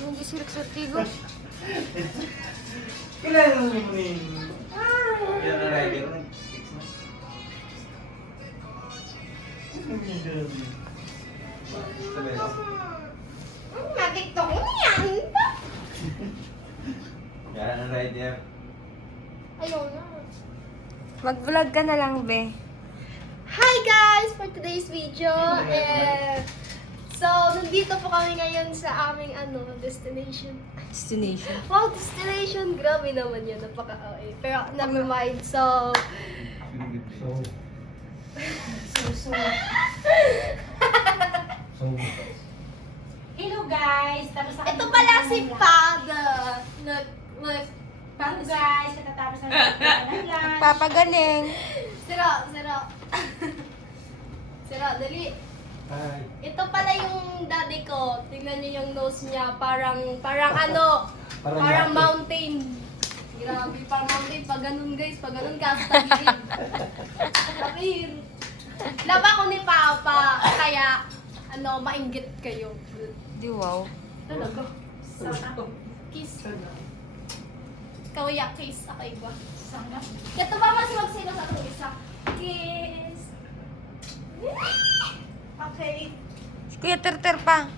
hindi si Rex Ortigo. Kilala mo mo ni... Yan na rider ng fix na. Sabi ko. Natiktok mo yan. Yan ang rider. Ayaw na. Mag-vlog ka na lang, be. Hi guys! For today's video, so, nandito po kami ngayon sa aming destination. Destination. Wow, destination! Grabe naman yun, napaka-away. Pero, never mind. So, Hello guys! Tapos na ito pala si Pag. Look. Hello guys! Katatapos na ng lunch. Papagaling. Sira. Sira, dali. Hi. Ito pala yung daddy ko. Tingnan niyo yung nose niya. Parang mountain. Grabe, parang mountain. Pag ganun guys, pag ganun ka, sa tagilid. Sabihin. Laba ko ni Papa. Kaya, mainggit kayo. Di wow. Talaga. Kiss. Kawaya kiss. Ako iba. Ito ba mas magsino sa itong isa? Kiss. Okay. Si Kuya Terter pa.